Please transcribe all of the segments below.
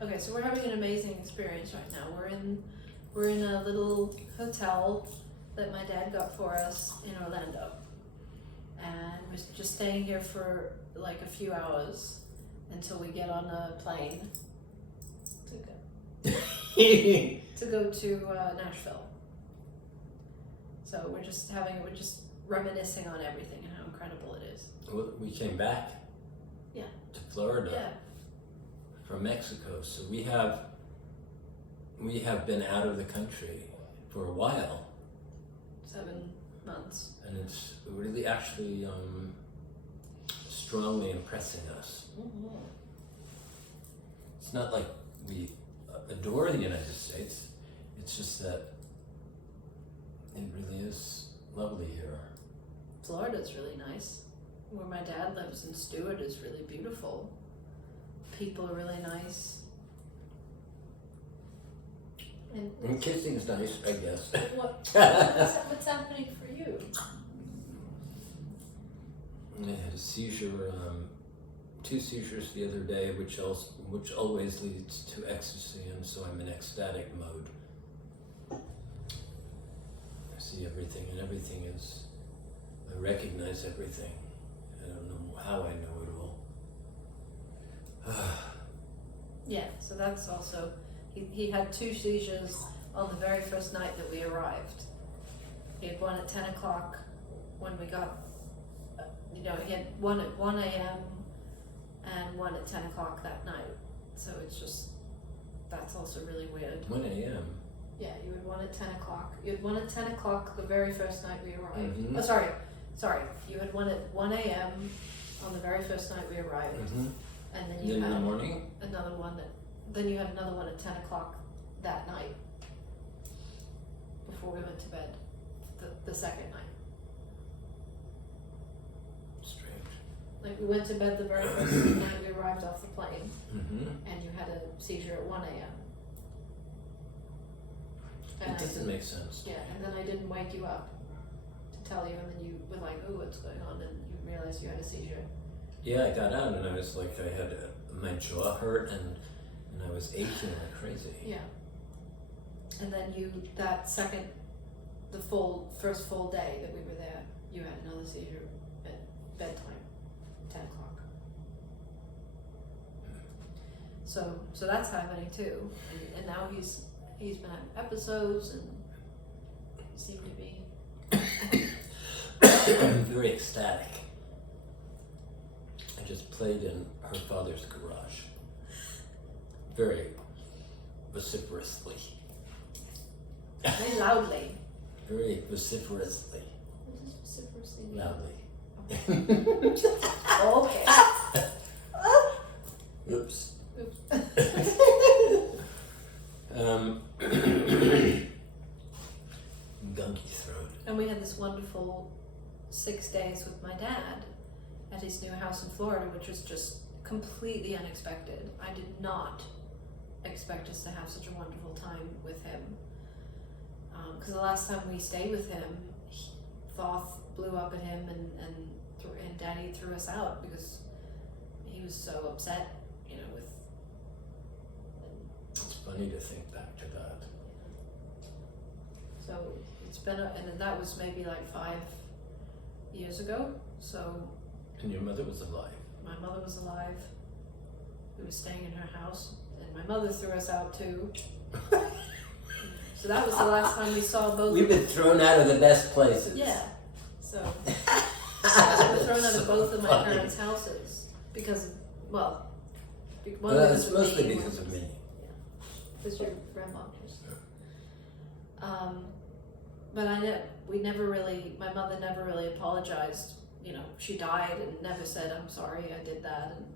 Okay, so we're having an amazing experience right now. We're in a little hotel that my dad got for us in Orlando, and we're just staying here for like a few hours until we get on a plane to go to Nashville. So we're just reminiscing on everything and how incredible it is. Well, we came back. Yeah. To Florida. Yeah. From Mexico, so we have been out of the country for a while. 7 months. And it's really actually strongly impressing us. Mm-hmm. It's not like we adore the United States, it's just that it really is lovely here. Florida's really nice. Where my dad lives in Stewart is really beautiful. People are really nice. And kissing's nice, I guess. What's happening for you? I had a seizure, 2 seizures the other day, which always leads to ecstasy, and so I'm in ecstatic mode. I see everything, and everything is, I recognize everything. I don't know how I know it all. Yeah, so that's also, he had 2 seizures on the very first night that we arrived. He had one at 10 o'clock when we got, he had one at 1 a.m. and one at 10 o'clock that night. So it's just, that's also really weird. 1 a.m. Yeah, you had one at 10 o'clock. You had one at 10 o'clock the very first night we arrived. Mm-hmm. Oh, sorry. You had one at 1 a.m. on the very first night we arrived. Mm-hmm. And then you in had the morning? another one then you had another one at 10 o'clock that night before we went to bed, the second night. Strange. Like we went to bed the very first night we arrived off the plane, Mm-hmm. and you had a seizure at 1 a.m. It doesn't make sense. Yeah, and then I didn't wake you up to tell you, and then you were like, "Oh, what's going on?" And you realized you had a seizure. Yeah, I got out and I was like, I had my jaw hurt and I was aching like crazy. Yeah. And then first full day that we were there, you had another seizure at bedtime, 10 o'clock. So that's happening too, and now he's been having episodes and seemed to be very ecstatic. I just played in her father's garage. Very vociferously. very loudly. Very vociferously. What does vociferously mean? Loudly. Okay. Oops. Gunky throat. And we had this wonderful 6 days with my dad at his new house in Florida, which was just completely unexpected. I did not expect us to have such a wonderful time with him. Because the last time we stayed with him, Thoth blew up at him and Daddy threw us out because he was so upset, with... It's funny to think back to that. So it's been, and that was maybe like 5 years ago, so... And your mother was alive. My mother was alive. We were staying in her house, and my mother threw us out too. So that was the last time we saw both. We've been thrown out of the best places. Yeah. So we were thrown out of both of my parents' houses because, one it's because mostly of me, because of me. Yeah, because your grandma was. But we never really. My mother never really apologized. She died and never said, "I'm sorry, I did that," and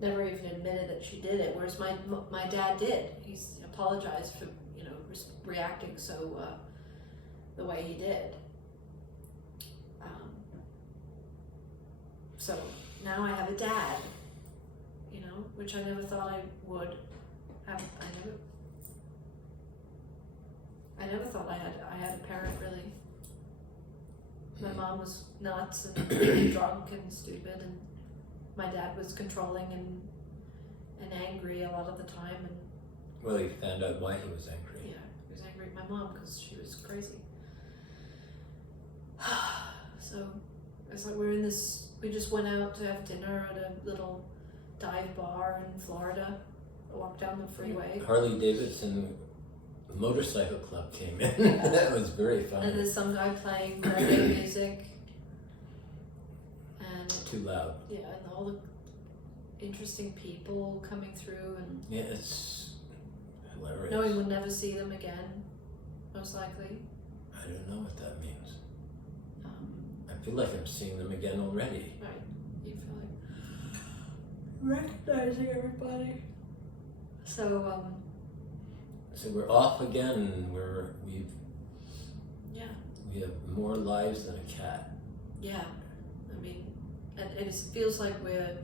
never even admitted that she did it. Whereas my dad did. He's apologized for reacting so the way he did. So now I have a dad, which I never thought I would have. I never thought I had a parent really. My mom was nuts and drunk and stupid, and my dad was controlling and and angry a lot of the time. And Well, he found out why he was angry. yeah, he was angry at my mom because she was crazy. So it's like we just went out to have dinner at a little dive bar in Florida. I walked down the freeway. Harley Davidson motorcycle club came in. That was very fun. And there's some guy playing reggae music. And Too loud. yeah, and all the interesting people coming through, and Yeah, it's hilarious. knowing we'll never see them again, most likely. I don't know what that means. Um, I feel like I'm seeing them again already. right, you feel like recognizing everybody. So So we're off again, and yeah, we have more lives than a cat. yeah. I mean, and it feels like we're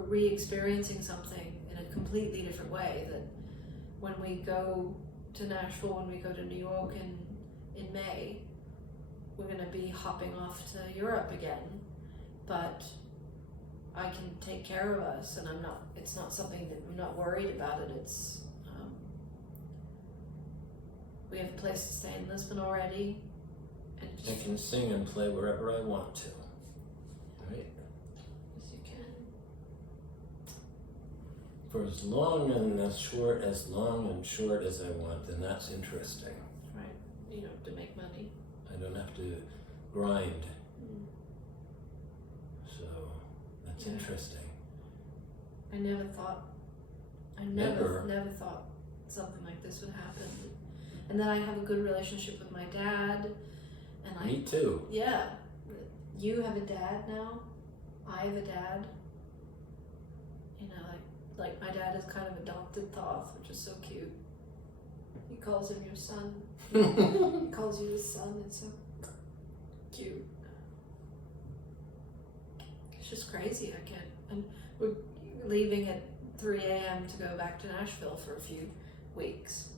re-experiencing something in a completely different way. That when we go to Nashville, when we go to New York in May, we're going to be hopping off to Europe again. But I can take care of us, and it's not something that I'm not worried about it. It's, we have a place to stay in Lisbon already. And I can sing and play wherever I want to. Right? yes, you can. For as long and short as I want, then that's interesting. Right. You know, to make money. I don't have to grind. Mm. So that's Yeah. interesting. I never thought something like this would happen. And then I have a good relationship with my dad, and Me too. yeah, you have a dad now. I have a dad. You know, like my dad is kind of adopted Thoth, which is so cute. He calls him your son. He calls you his son. It's so cute. It's just crazy. I can't. And we're leaving at 3 a.m. to go back to Nashville for a few weeks.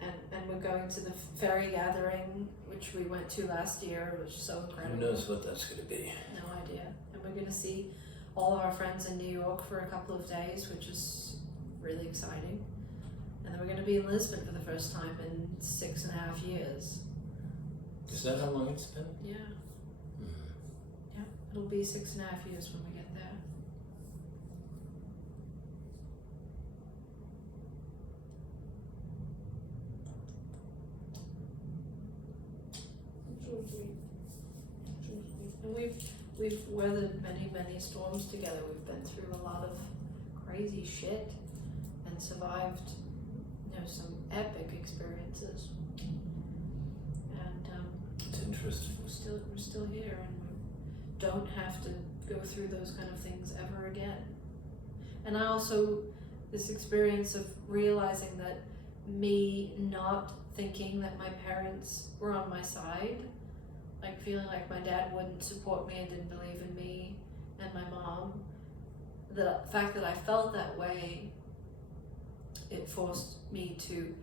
And we're going to the ferry gathering, which we went to last year, which is so incredible. Who knows what that's going to be? No idea. And we're going to see all of our friends in New York for a couple of days, which is really exciting. And then we're going to be in Lisbon for the first time in 6.5 years. Is that how long it's been? Yeah. Mm. Yeah. It'll be 6.5 years when we get there. And we've weathered many storms together. We've been through a lot of crazy shit and survived, you know, some epic experiences. And It's interesting. we're still here, and we don't have to go through those kind of things ever again. And I also, this experience of realizing that me not thinking that my parents were on my side, like feeling like my dad wouldn't support me and didn't believe in me, and my mom, the fact that I felt that way, it forced me to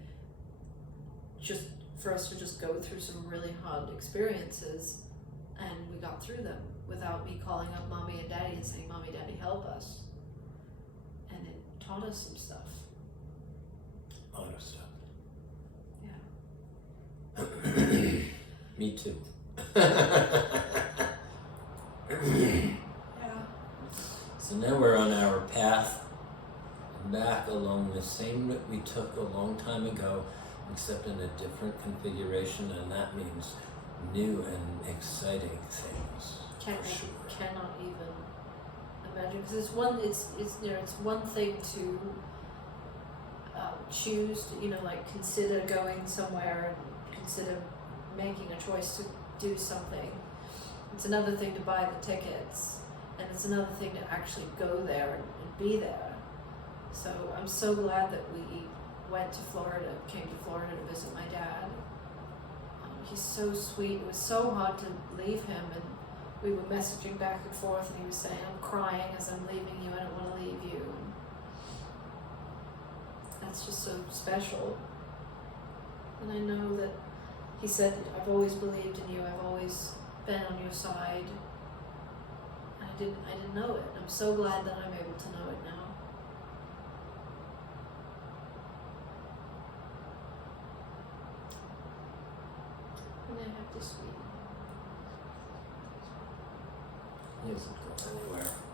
for us to just go through some really hard experiences, and we got through them without me calling up mommy and daddy and saying, "Mommy, daddy, help us." And it taught us some stuff. A lot of stuff. Yeah. Me too. Yeah. So now we're on our path back along the same route we took a long time ago, except in a different configuration, and that means new and exciting things. Cannot even imagine, because it's you know, it's one thing to choose to, you know, like consider going somewhere and consider making a choice to do something. It's another thing to buy the tickets, and it's another thing to actually go there and be there. So I'm so glad that we came to Florida to visit my dad. He's so sweet. It was so hard to leave him, and we were messaging back and forth, and he was saying, "I'm crying as I'm leaving you, I don't want to leave you." And that's just so special. And I know that he said, "I've always believed in you, I've always been on your side." And I didn't know it. I'm so glad that I'm able to know it now. And I have this sweet. He doesn't go anywhere.